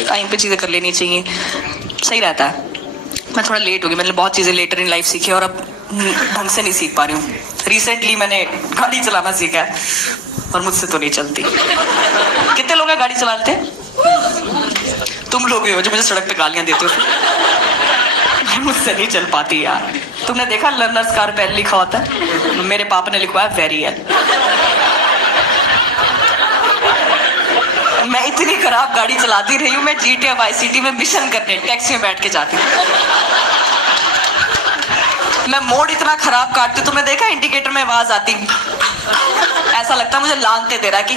Time पे चीज़ें कर लेनी चाहिए, सही रहता है। मैं थोड़ा लेट हो गई, मैंने बहुत चीज़ें लेटर इन लाइफ सीखी और अब ढंग से नहीं सीख पा रही हूँ। रिसेंटली मैंने गाड़ी चलाना सीखा है और मुझसे तो नहीं चलती। कितने लोग हैं गाड़ी चलाते हैं? तुम लोग ही हो जो मुझे सड़क पे गालियां देते हो। मुझसे नहीं चल पाती यार। तुमने देखा लर्नर्स कार पहले लिखा होता है, मेरे पापा ने लिखवाया वेरी एल। मैं इतनी खराब गाड़ी चलाती रही हूँ, मैं जीटी वाई सिटी में मिशन करने टैक्सी में बैठ के जाती हूँ। मैं मोड़ इतना खराब काटती, तुमने देखा इंडिकेटर में आवाज आती, ऐसा लगता मुझे लांगते दे रहा कि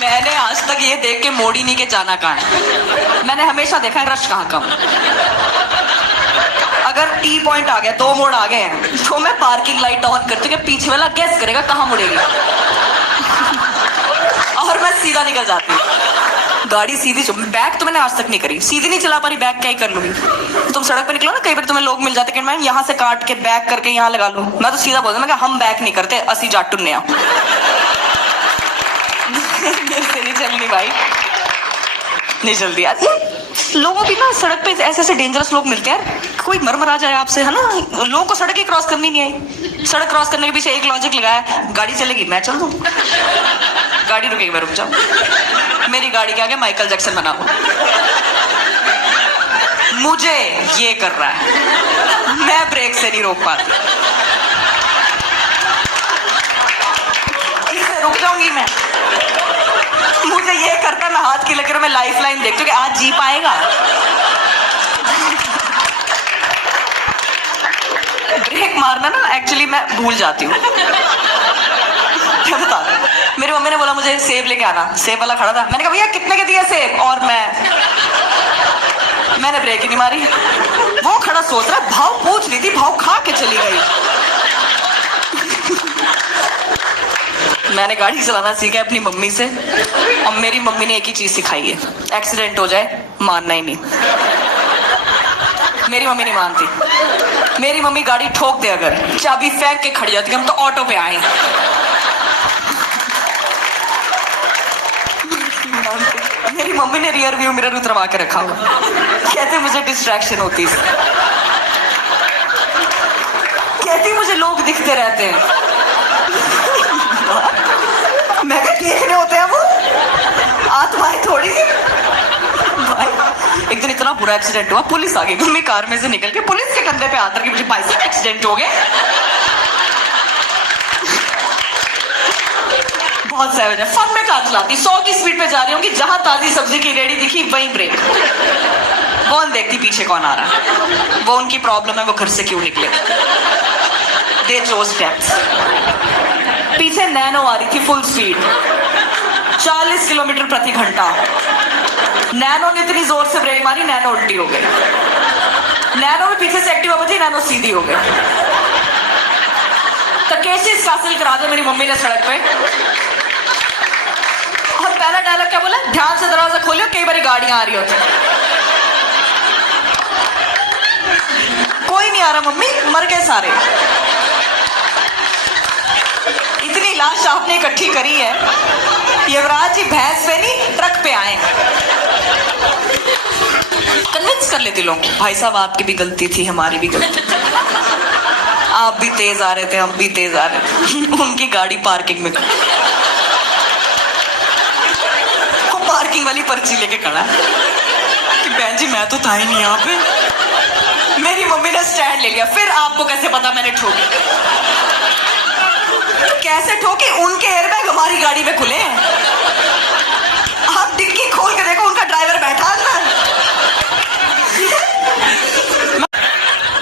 मैंने आज तक ये देख के मोड़ ही नहीं के जाना कहाँ है। मैंने हमेशा देखा है रश कहाँ कम। अगर टी पॉइंट आ गया, 2 मोड़ आ गए हैं, तो मैं पार्किंग लाइट ऑन करती हूँ कि पीछे वाला गैस करेगा कहाँ मुड़ेगी और मैं सीधा निकल जाती हूँ। गाड़ी सीधी, बैक तो मैंने आज तक नहीं करी, सीधी नहीं चला पा रही, बैक क्या ही कर लूंगी। तुम सड़क पे निकलो ना, कई बार तुम्हें लोग मिल जाते कि मैं यहाँ से काट के बैक करके यहाँ लगा लूं, मैं तो सीधा बोलता, मैं हम बैक नहीं करते, असी जाटू ने नहीं चलनी भाई, नहीं चलती यार। लोगों की ना सड़क पे ऐसे ऐसे डेंजरस लोग मिलते हैं यार, कोई मर जाए आपसे, है ना। लोगों को सड़क ही क्रॉस करनी नहीं आई। सड़क क्रॉस करने के पीछे एक लॉजिक लगाया, गाड़ी चलेगी मैं चल दूं, गाड़ी रुकेगी मैं रुक जाऊं। मेरी गाड़ी के आगे माइकल जैक्सन बना हो, मुझे ये कर रहा है, मैं ब्रेक से नहीं रोक पाती, इससे रुक जाऊंगी मैं। मुझे ये करता, मैं हाथ की लकीरों में लाइफ लाइन देखती हूँ कि आज जी पाएगा। ब्रेक मारना ना एक्चुअली मैं भूल जाती हूँ। क्या बता, मेरी मम्मी ने बोला मुझे सेब लेके आना, सेब वाला खड़ा था, मैंने कहा भैया कितने के दिए सेब, और मैंने ब्रेक ही नहीं मारी। वो खड़ा सोच रहा, भाव पूछ ली थी, भाव खा के चली गई। मैंने गाड़ी चलाना सीखा है अपनी मम्मी से, और मेरी मम्मी ने एक ही चीज सिखाई है, एक्सीडेंट हो जाए मानना ही नहीं। मेरी मम्मी नहीं मानती। मेरी मम्मी गाड़ी ठोक दे अगर, चाबी फेंक के खड़ी जाती, हम तो ऑटो पे आए। मेरी मम्मी ने रियर व्यू मिरर उतरवा के रखा हुआ, कहते मुझे डिस्ट्रैक्शन होती है, कहती मुझे लोग दिखते रहते हैं। मैं क्या देखने होते हैं वो, आत्माएं थोड़ी। भाई एक दिन इतना बुरा एक्सीडेंट हुआ, पुलिस आ गई, मम्मी कार में से निकल के पुलिस के कंधे पे आकर के मुझे भाई साहब एक्सीडेंट हो गए। बहुत सैवेज है। फन में कार चलाती, 100 की स्पीड पे जा रही हूँ कि जहां ताजी सब्जी की रेडी दिखी वहीं ब्रेक। कौन देखती पीछे कौन आ रहा है, वो उनकी प्रॉब्लम है, वो घर से क्यों निकले। दे चोज स्टेप्स। पीछे नैनो आ रही थी फुल स्पीड, 40 किलोमीटर प्रति घंटा। नैनो ने इतनी जोर से ब्रेक मारी, नैनो उल्टी हो गई। नैनो में पीछे से एक्टिवा बची, नैनो सीधी हो गई। तकेशिस कासिल करा दे मेरी मम्मी ने सड़क पे। और पहला डायलॉग क्या बोला, ध्यान से दरवाजा खोलियो, कई बार गाड़ियां आ रही होती। कोई नहीं आ रहा मम्मी, मर गए सारे। इतनी लाश आपने इकट्ठी करी है, युवराज जी भैंस पे नहीं ट्रक पे आए। कन्विंस कर लेते लोग, भाई साहब आपकी भी गलती थी, हमारी भी गलती, आप भी तेज आ रहे थे, हम भी तेज आ रहे थे। उनकी गाड़ी पार्किंग में, वो पार्किंग वाली पर्ची लेके खड़ा है कि बहन जी मैं तो था ही नहीं यहाँ पे। मेरी मम्मी ने स्टैंड ले लिया। फिर आपको कैसे पता मैंने ठोकी? कैसे ठोकी? उनके एयरबैग हमारी गाड़ी में खुले हैं। आप डिक्की खोल के देखो, उनका ड्राइवर बैठा अंदर।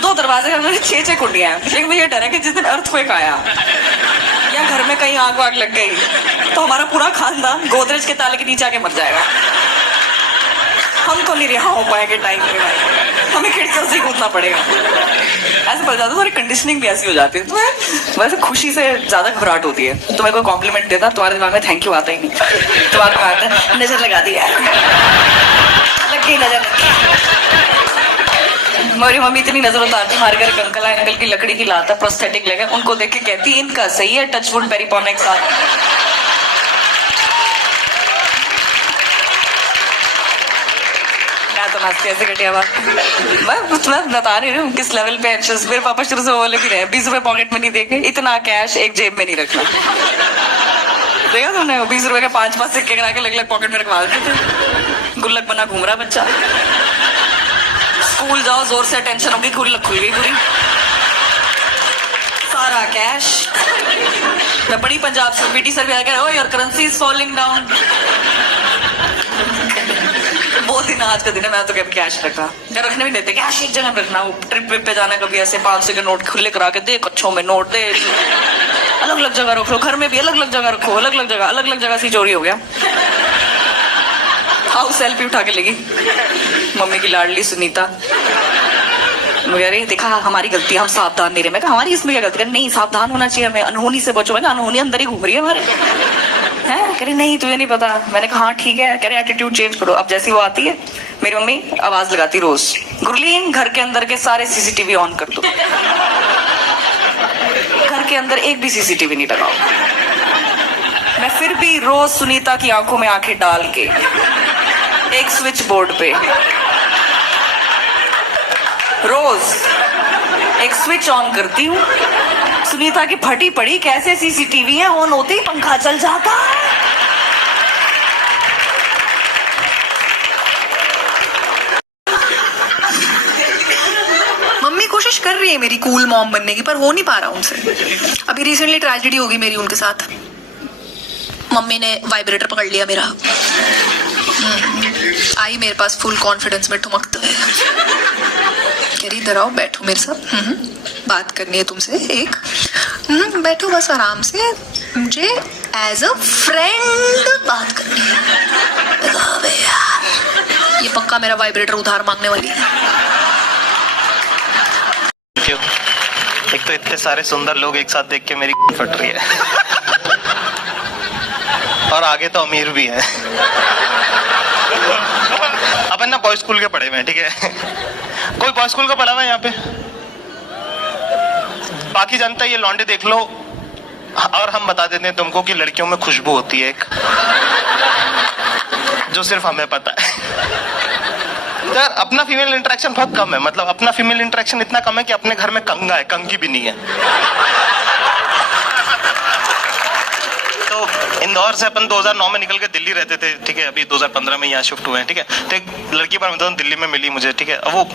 2 दरवाजे का 6 कुंडियां हैं। एक मुझे डर है कि जिस दिन अर्थक्वेक आया या घर में कहीं आग वाग लग गई तो हमारा पूरा खानदान गोदरेज के ताले के नीचे आके मर जाएगा। हम तो नहीं रिहा हो पाएंगे टाइम पे, हमें खिड़कियों से कूदना पड़ेगा। ऐसे पड़ जाता, थोड़ी कंडीशनिंग भी ऐसी हो जाती है। तुम्हें वैसे खुशी से ज्यादा घबराहट होती है। तुम्हें कोई कॉम्प्लीमेंट देता, तुम्हारे दिमाग में थैंक यू आता ही नहीं। तुम्हारे दिमाग आता है नजर लगा दी यार, लग गई नजर। मेरी मम्मी इतनी नजर उतारती, हमारे घर एक अंकल है, अंकल की लकड़ी की लाता प्रोस्थेटिक लेकर, उनको देख के कहती इनका सही है टचवुड पेरिपॉन एक साथ। मैं तो नाचती ऐसे घटिया बात। मैं बता नहीं रही हूँ किस लेवल पे एंशियस। मेरे पापा शुरू से वो वाले भी रहे, 20 रुपए पॉकेट में नहीं देंगे, इतना कैश एक जेब में नहीं रखना। देखा तुमने 20 रुपए के 5-5 सिक्के करा के अलग-अलग पॉकेट में रखवा देते थे। गुल्लक बना घूम रहा बच्चा। स्कूल जाओ जोर से टेंशन होगी, गुल्लक खुल गई पूरी, सारा कैश। मैं बड़ी पंजाब से पीटी सर भी आकर oh your currency is falling down. बहुत दिन आज का दिन है, मैं तो कभी कैश रखा या रखने भी देते, कैश एक जगह रखना। वो ट्रिप पे जाना कभी ऐसे 500 के नोट खुले करा के दे, कच्छों में नोट दे, अलग अलग जगह रखो, घर में भी अलग अलग जगह रखो, अलग अलग जगह से चोरी हो गया। हाउस सेल्फी उठा के लेगी मम्मी की लाडली सुनीता। देखा हमारी गलती, हम सावधान नहीं रहे। मैं कहा हमारी इसमें क्या गलती? नहीं सावधान होना चाहिए हमें, अनहोनी से बचो। मैं अनहोनी अंदर ही घूम रही है हमारे हैं। कह रही नहीं तुझे नहीं पता। मैंने कहा हाँ ठीक है। कह रहे एटीट्यूड चेंज करो। अब जैसी वो आती है मेरी मम्मी आवाज लगाती रोज, गुरलीन घर के अंदर के सारे सीसीटीवी ऑन कर दो। घर के अंदर एक भी सीसीटीवी नहीं लगाओ। मैं फिर भी रोज सुनीता की आंखों में आंखें डाल के एक स्विच बोर्ड पे रोज एक स्विच ऑन करती हूँ। सुनीता की फटी पड़ी कैसे सीसीटीवी है, ऑन होते ही पंखा चल जाता है। मम्मी कोशिश कर रही है मेरी कूल मॉम बनने की, पर हो नहीं पा रहा उनसे। अभी रिसेंटली ट्रेजेडी होगी मेरी उनके साथ। मम्मी ने वाइब्रेटर पकड़ लिया मेरा, आई मेरे पास फुल कॉन्फिडेंस में ठुमकते हुए, कह रही इधर आओ बैठो मेरे साथ, बात करनी है तुमसे एक। बैठो बस आराम से, मुझे एज अ फ्रेंड बात करनी है। यार ये पक्का मेरा वाइब्रेटर उधार मांगने वाली है। क्यों? एक तो इतने सारे सुंदर लोग एक साथ देख के मेरी फट रही है और आगे तो अमीर भी है। अपन ना बॉय स्कूल के पढ़े हुए हैं, ठीक है? कोई बॉय स्कूल का पढ़ा हुआ है यहाँ पे? बाकी जानता है ये लौंडे देख लो, और हम बता देते हैं तुमको कि लड़कियों में खुशबू होती है एक, जो सिर्फ हमें पता है। यार अपना फीमेल इंटरेक्शन बहुत कम है, मतलब अपना फीमेल इंटरेक्शन इतना कम है कि अपने घर में कंगा है, कंगी भी नहीं है। तो इंदौर से अपन 2009 में निकल के दिल्ली रहते थे, ठीक है? अभी 2015 में यहाँ शिफ्ट हुए हैं, ठीक है? तो एक लड़की पर मतलब दिल्ली में मिली मुझे, ठीक है? अब वो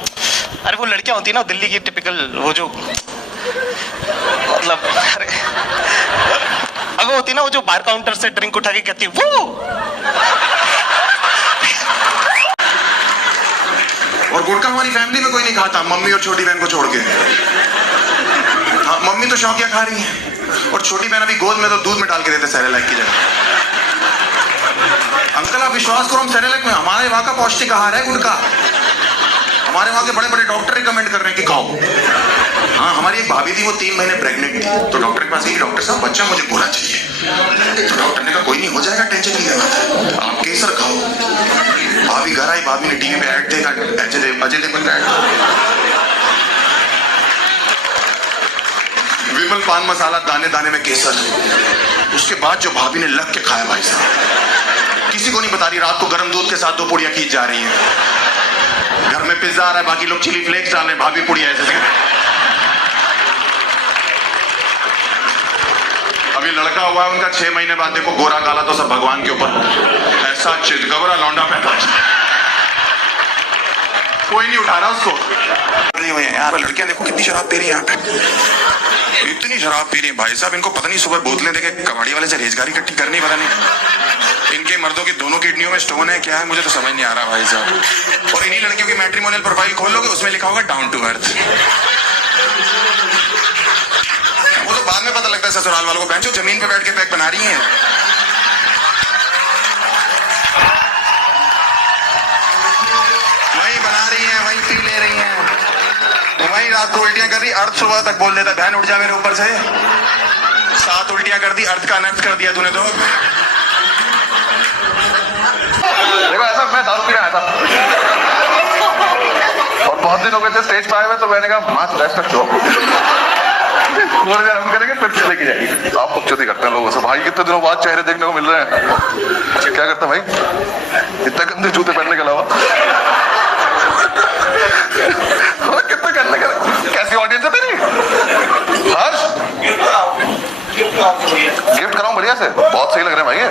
अरे वो लड़कियां होती है ना दिल्ली की टिपिकल, वो जो मतलब अरे अब वो होती है ना वो जो बार काउंटर से ड्रिंक उठा के कहती है वो। और गुटखा हमारी फैमिली में कोई नहीं खाता, मम्मी और छोटी बहन को छोड़ के। हाँ, मम्मी तो शौकिया खा रही है और छोटी बहन अभी गोद में तो दूध में डाल के देते सेरेलैक की जगह। अंकल आप विश्वास करो, हम सेरेलैक में, हमारे वहां का पौष्टिक आहार है गुटखा। हमारे वहां के बड़े बड़े डॉक्टर रिकमेंड कर रहे हैं कि खाओ। हाँ, हमारी एक भाभी थी, वो 3 महीने प्रेग्नेंट थी, तो डॉक्टर के पास गई, डॉक्टर साहब बच्चा मुझे पूरा चाहिए। तो डॉक्टर ने कहा कोई नहीं हो जाएगा, टेंशन नहीं लेना, आप केसर खाओ। भाभी घर आई, भाभी ने टीवी पे ऐड देखा, अजय देवगन का ऐड, विमल पान मसाला दाने दाने में केसर। उसके बाद जो भाभी ने लग के खाया भाई साहब, किसी को नहीं बता रही, रात को गर्म दूध के साथ 2 पुड़ियां खींच जा रही हैं। घर में पिज्जा आ रहा है, बाकी लोग चिली फ्लेक्स डाल रहे हैं, भाभी पुड़िया ऐसे। अभी लड़का हुआ है उनका 6 महीने बाद, देखो गोरा काला तो सब भगवान के ऊपर, ऐसा चितकबरा लौंडा पैदा, कोई नहीं उठा रहा उसको। नहीं हुए यार, लड़कियां देखो कितनी शराब पी रही है यहाँ पे, इतनी शराब पी रही है भाई साहब, इनको पता नहीं सुबह बोतलें देके कबाड़ी वाले से रेजगारी इकट्ठी करनी, पता नहीं इनके मर्दों की दोनों किडनियों में स्टोन है क्या है, मुझे तो समझ नहीं आ रहा भाई साहब। और इन्हीं लड़कियों की मैट्रिमोनियल प्रोफाइल खोल लोगे, उसमें लिखा होगा डाउन टू अर्थ। वो तो बाद में पता लगता है ससुराल वालों को, बहन जो जमीन पे बैठ के पैक बना रही है। वही बना रही है, वही पी ले रही है, वही रात को उल्टियां कर रही, अर्थ सुबह तक बोल देता बहन उठ जा मेरे ऊपर से। 7 उल्टियां कर दी, अर्थ का अनर्थ कर दिया तूने तो। देखो ऐसा मैं दारू पी रहा था, और बहुत दिन हो गए थे स्टेज पे आए हुए, तो मैंने कहा माँ रेस्पेक्ट दो, थोड़ी देर हम करेंगे फिर लेके जाएगी। आप खुदचुती करते हैं लोगों से, भाई कितने दिनों बाद चेहरे देखने को मिल रहे हैं। क्या करते भाई इतने गंदे जूते पहनने के अलावा? कितने करने का, कैसी ऑडियंस है तेरी? हर्ष गिफ्ट कराऊं बढ़िया से, बहुत सही लग रहे हैं भाई ये।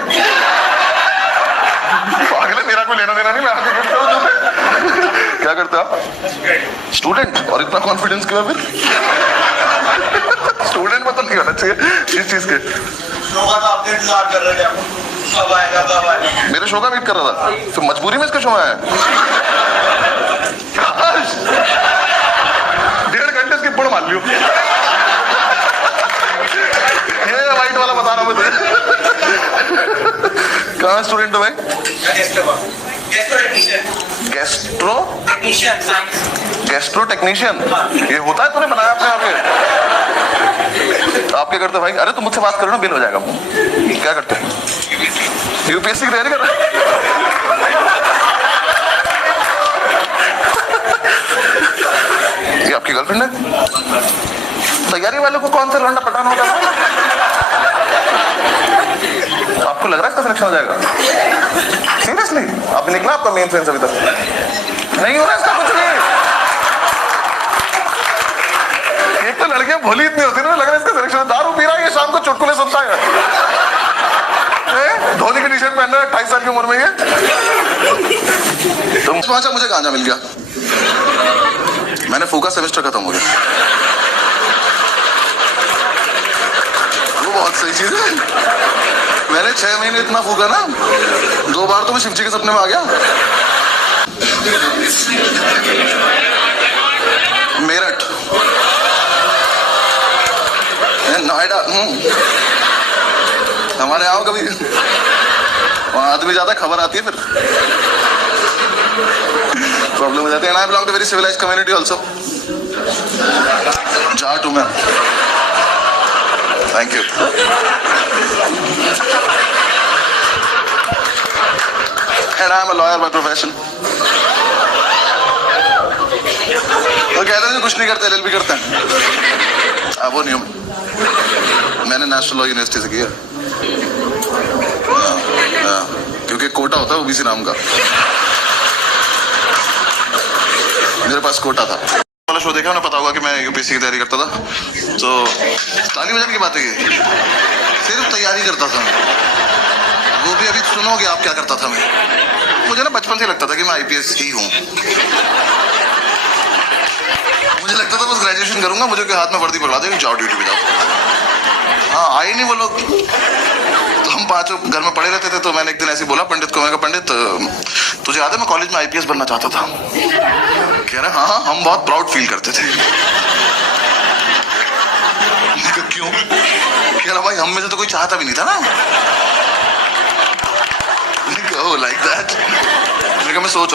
पागल है, मेरा कोई लेना देना नहीं, मैं आके गिफ्ट करूं तुझे। क्या करते आप? स्टूडेंट, और इतना कॉन्फिडेंस क्यों है फिर? स्टूडेंट मतलब नहीं होना चाहिए इस चीज के। आपने इंतजार कर रहे थे, कब आएगा कब आएगा? मेरे शो का वेट कर रहा था, फिर मजबूरी में इसका शो आया। 1.5 घंटे इसकी बुड़ मान लियो। ये वाइट वाला बता रहा हूं मैं तुझे। कहाँ स्टूडेंट हो भाई? गेस्ट्रो टेक्नीशियन, ये होता है? तूने बनाया अपने आप ये? आप क्या करते हो भाई? अरे तुम मुझसे बात करो ना, बिल हो जाएगा। क्या करते हैं? यूपीएससी की तैयारी कर रहे? ये आपकी गर्लफ्रेंड है? तैयारी वाले को कौन सा लौंडा पटाना होता है? आपको लग रहा है इसका सिलेक्शन हो जाएगा? सीरियसली? अब निकला आपका मेन फ्रेंड्स अभी तक नहीं हो रहा इसका कुछ भी? एक तो लड़कियां भोली इतनी होती है, लग रहा है इसका सिलेक्शन। दारू पी रहा है ये, शाम को चुटकुले सुनता है, धोनी की टी शर्ट पहन रहा है 28 साल की उम्र में ये। तुम पहुंचा, मुझे गांजा मिल गया, मैंने फूका, सेमेस्टर खत्म हो गया। वो बहुत सही चीज है। मैंने 6 महीने इतना फूका ना, 2 बार तो मैं शिवजी के सपने में आ गया। मेरठ, नोएडा, हमारे आओ कभी, वहां आदमी ज्यादा, खबर आती है फिर प्रॉब्लम हो जाती है। I belong to very civilized community also. Jat हूं मैं। Thank you. And I am a lawyer by profession. तो कहते हैं कुछ नहीं करते, एलएलबी करते हैं। अब वो नहीं हूं, मैंने नेशनल लॉ यूनिवर्सिटी से किया। क्योंकि कोटा होता है ओबीसी नाम का, मेरे पास कोटा था। वाला शो देखा, उन्हें पता होगा कि मैं यूपीएससी की तैयारी करता था। तो ताली बजाने की बात है, ये सिर्फ तैयारी करता था। वो भी अभी सुनोगे आप क्या करता था मैं। मुझे ना बचपन से लगता था कि मैं आईपीएस ही हूँ। मुझे लगता था बस ग्रेजुएशन करूंगा, मुझे हाथ में वर्दी पकड़ा देंगे, जाओ ड्यूटी पे जाओ। हाँ, आए नहीं वो लोग। तो हम 5 घर में पड़े रहते थे। तो मैंने एक दिन ऐसे बोला पंडित को, मैं कहा पंडित तुझे याद है मैं कॉलेज में आईपीएस बनना चाहता था? कह रहे हाँ, हम बहुत प्राउड फील करते थे। क्यों? कह रहा भाई हम में से तो कोई चाहता भी नहीं था ना। Like that. मैं सोच